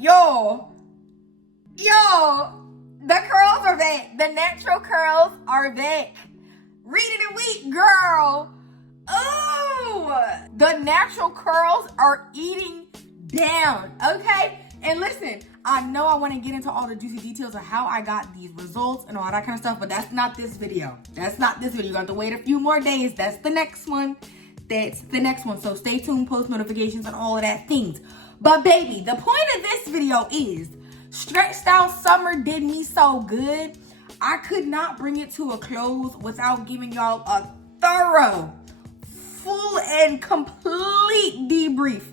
Yo, the curls are back. The natural curls are back. Read it and weep, girl. Ooh, the natural curls are eating down, okay? And listen, I know I want to get into all the juicy details of how I got these results and all that kind of stuff, but that's not this video. You're going to have to wait a few more days. That's the next one. So stay tuned, post notifications and all of that things. But baby, the point of this video is Stretch Style Summer did me so good. I could not bring it to a close without giving y'all a thorough, full and complete debrief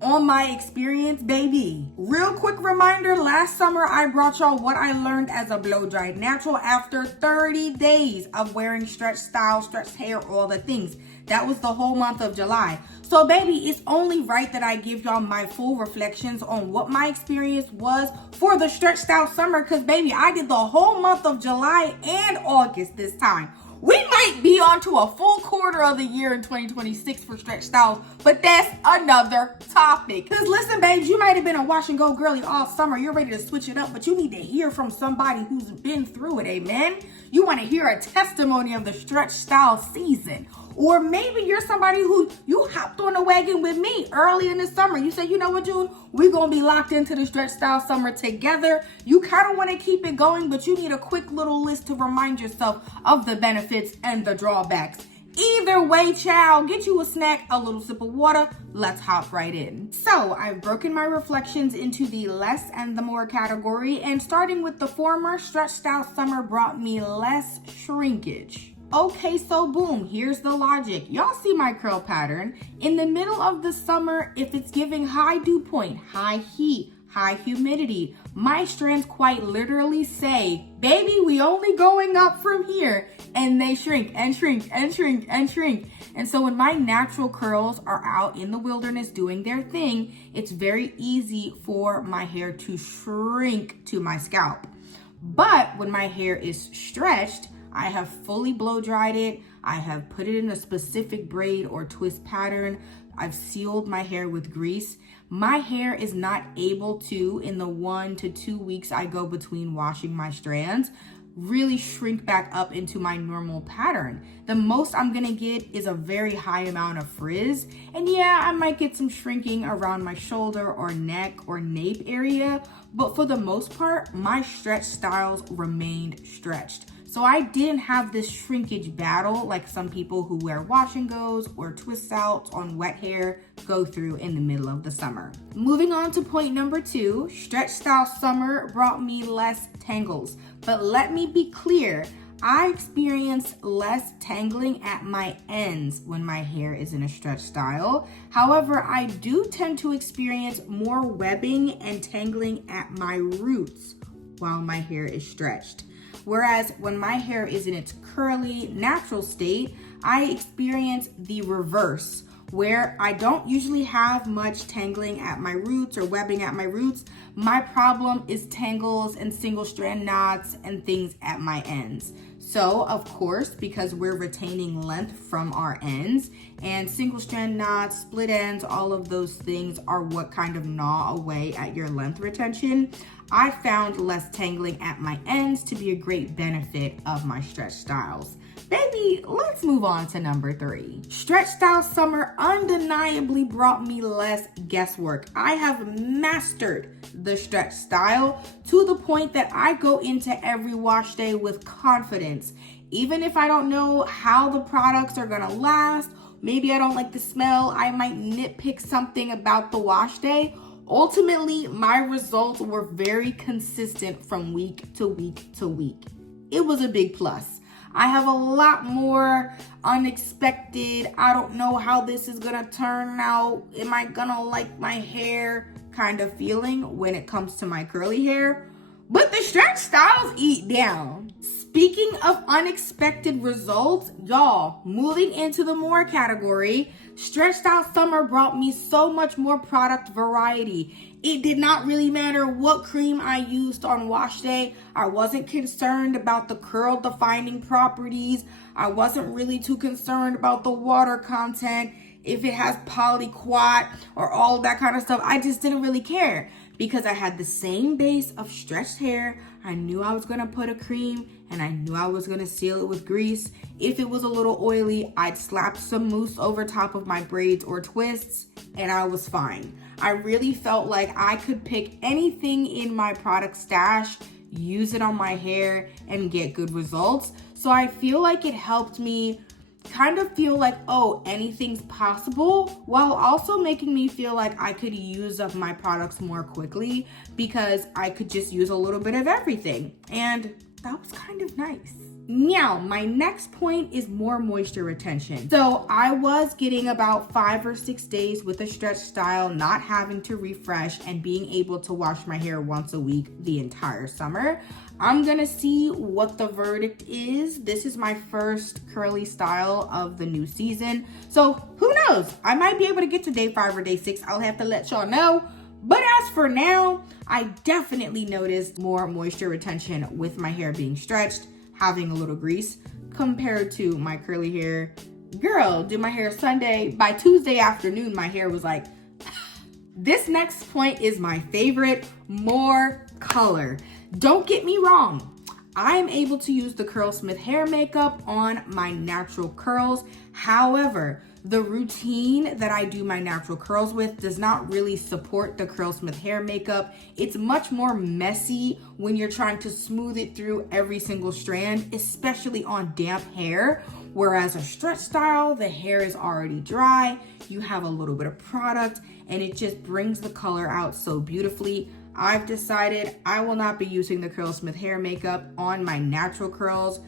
on my experience, baby. Real quick reminder, last summer I brought y'all what I learned as a blow-dried natural after 30 days of wearing stretch style, stretched hair, all the things. That was the whole month of July. So baby, it's only right that I give y'all my full reflections on what my experience was for the stretch style summer, because baby, I did the whole month of July and August this time. We might be on to a full quarter of the year in 2026 for stretch styles, but that's another topic. Because listen, babes, you might have been a wash and go girly all summer. You're ready to switch it up, but you need to hear from somebody who's been through it, amen? You want to hear a testimony of the stretch style season. Or maybe you're somebody who you hopped on a wagon with me early in the summer. You say, you know what, June? We're going to be locked into the stretch style summer together. You kind of want to keep it going, but you need a quick little list to remind yourself of the benefits and the drawbacks. Either way, child, get you a snack, a little sip of water. Let's hop right in. So I've broken my reflections into the less and the more category, and starting with the former, stretch style summer brought me less shrinkage. Okay, so boom, here's the logic. Y'all see my curl pattern. In the middle of the summer, if it's giving high dew point, high heat, high humidity, my strands quite literally say, baby, we only going up from here. And they shrink and shrink and shrink and shrink. And so when my natural curls are out in the wilderness doing their thing, it's very easy for my hair to shrink to my scalp. But when my hair is stretched, I have fully blow dried it. I have put it in a specific braid or twist pattern. I've sealed my hair with grease. My hair is not able to, in the 1 to 2 weeks I go between washing my strands, really shrink back up into my normal pattern. The most I'm gonna get is a very high amount of frizz. And yeah, I might get some shrinking around my shoulder or neck or nape area, but for the most part, my stretch styles remained stretched. So I didn't have this shrinkage battle like some people who wear wash and goes or twist outs on wet hair go through in the middle of the summer. Moving on to point number 2, stretch style summer brought me less tangles. But let me be clear, I experience less tangling at my ends when my hair is in a stretch style. However, I do tend to experience more webbing and tangling at my roots while my hair is stretched. Whereas when my hair is in its curly, natural state, I experience the reverse, where I don't usually have much tangling at my roots or webbing at my roots. My problem is tangles and single strand knots and things at my ends. So, of course, because we're retaining length from our ends, and single strand knots, split ends, all of those things are what kind of gnaw away at your length retention. I found less tangling at my ends to be a great benefit of my stretch styles. Baby, let's move on to number 3. Stretch style summer undeniably brought me less guesswork. I have mastered the stretch style to the point that I go into every wash day with confidence. Even if I don't know how the products are gonna last, maybe I don't like the smell, I might nitpick something about the wash day. Ultimately, my results were very consistent from week to week to week. It was a big plus. I have a lot more unexpected, I don't know how this is gonna turn out, am I gonna like my hair kind of feeling when it comes to my curly hair. But the stretch styles eat down. Speaking of unexpected results, y'all, moving into the more category, stretch style summer brought me so much more product variety. It did not really matter what cream I used on wash day. I wasn't concerned about the curl defining properties. I wasn't really too concerned about the water content, if it has polyquat or all that kind of stuff. I just didn't really care because I had the same base of stretched hair. I knew I was gonna put a cream and I knew I was gonna seal it with grease. If it was a little oily, I'd slap some mousse over top of my braids or twists and I was fine. I really felt like I could pick anything in my product stash, use it on my hair and get good results. So I feel like it helped me kind of feel like, oh, anything's possible, while also making me feel like I could use up my products more quickly because I could just use a little bit of everything. And that was kind of nice. Now, my next point is more moisture retention. So I was getting about 5 or 6 days with a stretch style, not having to refresh and being able to wash my hair once a week the entire summer. I'm gonna see what the verdict is. This is my first curly style of the new season. So who knows? I might be able to get to day 5 or day 6. I'll have to let y'all know. But as for now, I definitely noticed more moisture retention with my hair being stretched, having a little grease compared to my curly hair. Girl, did my hair Sunday. By Tuesday afternoon, my hair was like, this next point is my favorite, more color. Don't get me wrong, I am able to use the Curlsmith hair makeup on my natural curls. However, the routine that I do my natural curls with does not really support the Curlsmith hair makeup. It's much more messy when you're trying to smooth it through every single strand, especially on damp hair. Whereas a stretch style, the hair is already dry, you have a little bit of product, and it just brings the color out so beautifully. I've decided I will not be using the Curlsmith hair makeup on my natural curls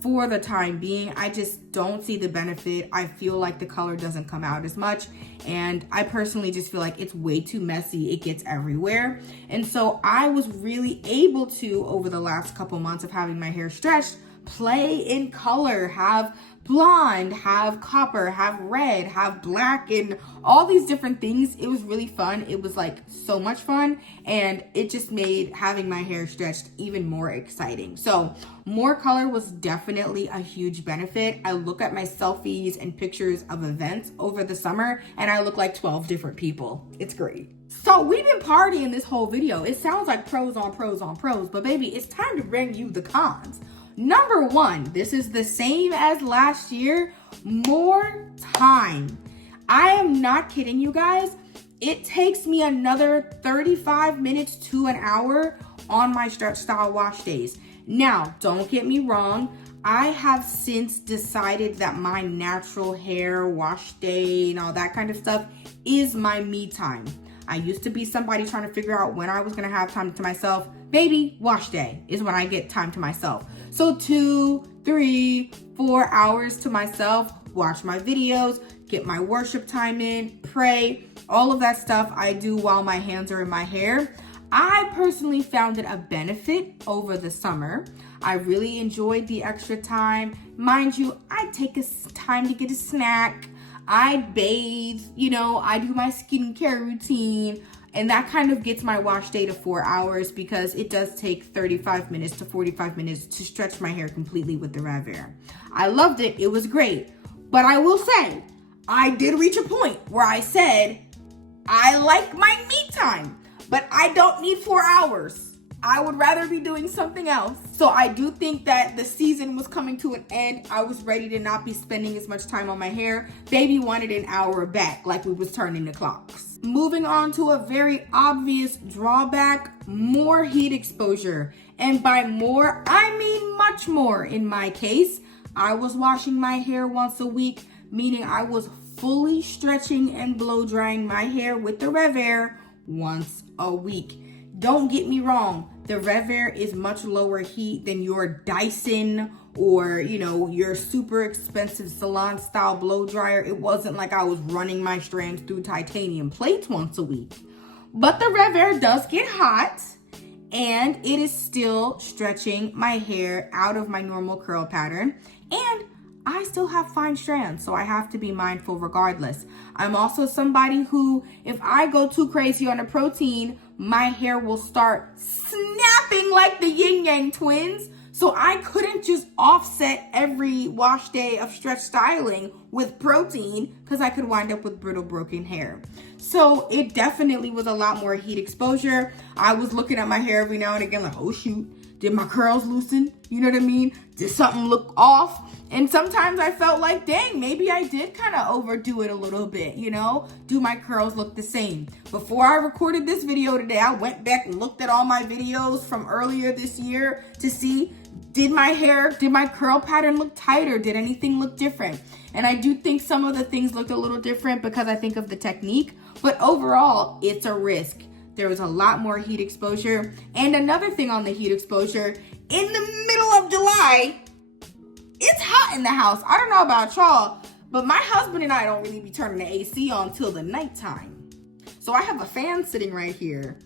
for the time being. I just don't see the benefit. I feel like the color doesn't come out as much, and I personally just feel like it's way too messy. It gets everywhere. And so I was really able to, over the last couple months of having my hair stretched, play in color, have blonde, have copper, have red, have black, and all these different things. It was really fun. It was like so much fun, and it just made having my hair stretched even more exciting. So more color was definitely a huge benefit. I look at my selfies and pictures of events over the summer and I look like 12 different people. It's great. So we've been partying this whole video. It sounds like pros on pros on pros, but baby, it's time to bring you the cons. Number 1, this is the same as last year, more time. I am not kidding you guys. It takes me another 35 minutes to an hour on my stretch style wash days. Now, don't get me wrong. I have since decided that my natural hair wash day and all that kind of stuff is my me time. I used to be somebody trying to figure out when I was gonna have time to myself. Baby, wash day is when I get time to myself. So 2, 3, 4 hours to myself, watch my videos, get my worship time in, pray, all of that stuff I do while my hands are in my hair. I personally found it a benefit over the summer. I really enjoyed the extra time. Mind you, I take time to get a snack. I bathe, I do my skincare routine, and that kind of gets my wash day to 4 hours because it does take 35 minutes to 45 minutes to stretch my hair completely with the Rev-Air. I loved it. It was great. But I will say, I did reach a point where I said, I like my me time, but I don't need 4 hours. I would rather be doing something else. So I do think that the season was coming to an end. I was ready to not be spending as much time on my hair. Baby wanted an hour back, like we was turning the clocks. Moving on to a very obvious drawback, more heat exposure. And by more, I mean much more in my case. I was washing my hair once a week, meaning I was fully stretching and blow drying my hair with the Rev-Air once a week. Don't get me wrong, the Rev-Air is much lower heat than your Dyson or, your super expensive salon style blow dryer. It wasn't like I was running my strands through titanium plates once a week. But the Rev-Air does get hot, and it is still stretching my hair out of my normal curl pattern. And I still have fine strands, so I have to be mindful regardless. I'm also somebody who, if I go too crazy on a protein, my hair will start snapping like the yin yang twins. So So I couldn't just offset every wash day of stretch styling with protein because I could wind up with brittle, broken hair. So it definitely was a lot more heat exposure. I was looking at my hair every now and again like, oh shoot, did my curls loosen? You know what I mean? Did something look off? And sometimes I felt like, dang, maybe I did kind of overdo it a little bit, you know? Do my curls look the same? Before I recorded this video today, I went back and looked at all my videos from earlier this year to see, did my curl pattern look tighter? Did anything look different? And I do think some of the things looked a little different because I think of the technique, but overall, it's a risk. There was a lot more heat exposure. And another thing on the heat exposure, in the middle of July, it's hot in the house. I don't know about y'all, but my husband and I don't really be turning the AC on till the nighttime. So I have a fan sitting right here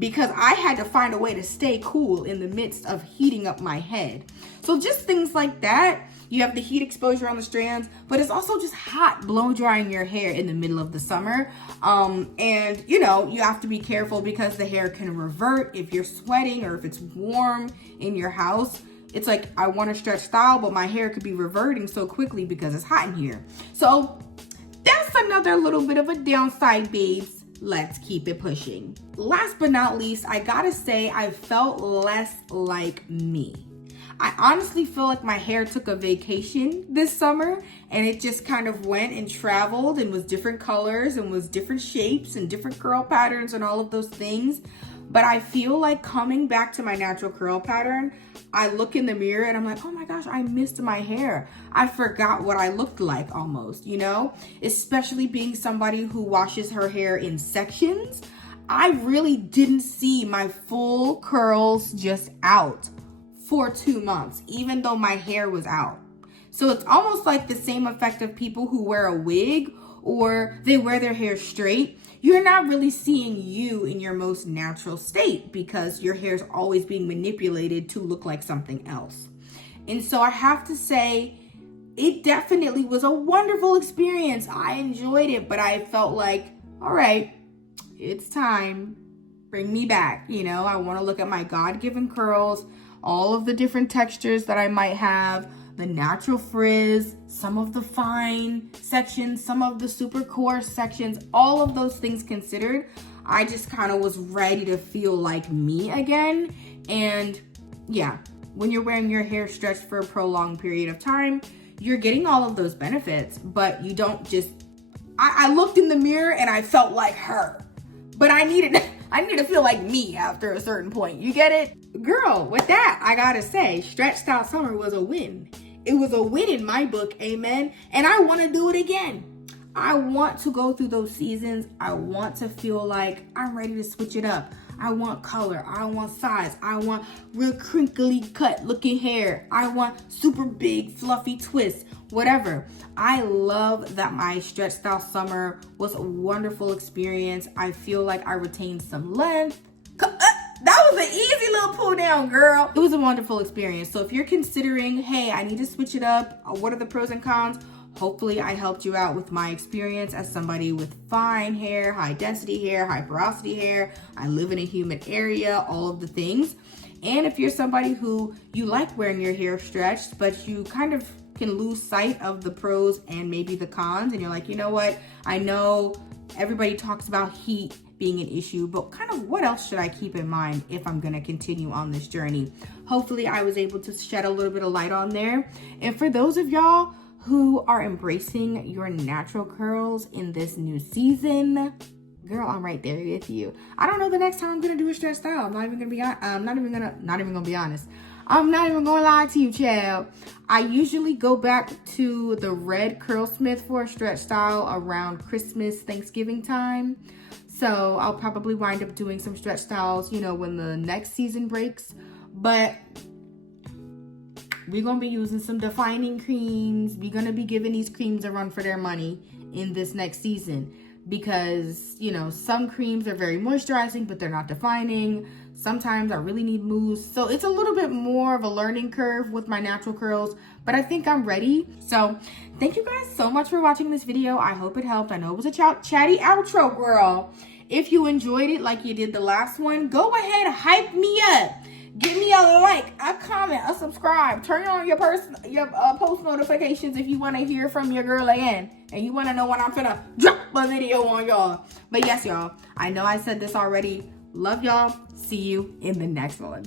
because I had to find a way to stay cool in the midst of heating up my head. So just things like that. You have the heat exposure on the strands, but it's also just hot blow drying your hair in the middle of the summer. And you know, you have to be careful because the hair can revert if you're sweating or if it's warm in your house. It's like, I want to stretch style, but my hair could be reverting so quickly because it's hot in here. So that's another little bit of a downside, babes. Let's keep it pushing. Last but not least, I gotta say I felt less like me. I honestly feel like my hair took a vacation this summer and it just kind of went and traveled and was different colors and was different shapes and different curl patterns and all of those things. But I feel like coming back to my natural curl pattern, I look in the mirror and I'm like, oh my gosh, I missed my hair. I forgot what I looked like almost, you know? Especially being somebody who washes her hair in sections. I really didn't see my full curls just out for 2 months, even though my hair was out. So it's almost like the same effect of people who wear a wig or they wear their hair straight. You're not really seeing you in your most natural state because your hair is always being manipulated to look like something else. And so I have to say, it definitely was a wonderful experience. I enjoyed it, but I felt like, all right, it's time. Bring me back. You know, I want to look at my God-given curls, all of the different textures that I might have, the natural frizz, some of the fine sections, some of the super coarse sections, all of those things considered, I just kind of was ready to feel like me again. And yeah, when you're wearing your hair stretched for a prolonged period of time, you're getting all of those benefits, but you don't just, I looked in the mirror and I felt like her, but I needed to feel like me after a certain point. You get it? Girl, with that, I gotta say, Stretch Style Summer was a win. It was a win in my book, amen. And I want to do it again. I want to go through those seasons. I want to feel like I'm ready to switch it up. I want color. I want size. I want real crinkly cut looking hair. I want super big fluffy twists, whatever. I love that my Stretch Style Summer was a wonderful experience. I feel like I retained some length. That was an easy little pull down, girl. It was a wonderful experience. So if you're considering, hey, I need to switch it up, what are the pros and cons? Hopefully I helped you out with my experience as somebody with fine hair, high density hair, high porosity hair. I live in a humid area, all of the things. And if you're somebody who you like wearing your hair stretched, but you kind of can lose sight of the pros and maybe the cons, and you're like, you know what? I know everybody talks about heat being an issue, but kind of what else should I keep in mind if I'm gonna continue on this journey? Hopefully I was able to shed a little bit of light on there. And for those of y'all who are embracing your natural curls in this new season, girl, I'm right there with you. I don't know the next time I'm gonna do a stretch style. I'm not even gonna be honest. I'm not even gonna lie to you, child. I usually go back to the red Curlsmith for a stretch style around Christmas, Thanksgiving time. So I'll probably wind up doing some stretch styles, you know, when the next season breaks. But we're going to be using some defining creams. We're going to be giving these creams a run for their money in this next season. Because, you know, some creams are very moisturizing, but they're not defining. Sometimes I really need mousse. So it's a little bit more of a learning curve with my natural curls, but I think I'm ready. So thank you guys so much for watching this video. I hope it helped. I know it was a chatty outro, girl. If you enjoyed it like you did the last one, go ahead, hype me up. Give me a like, a comment, a subscribe. Turn on your post notifications if you want to hear from your girl again. And you want to know when I'm finna drop a video on y'all. But yes, y'all. I know I said this already. Love y'all. See you in the next one.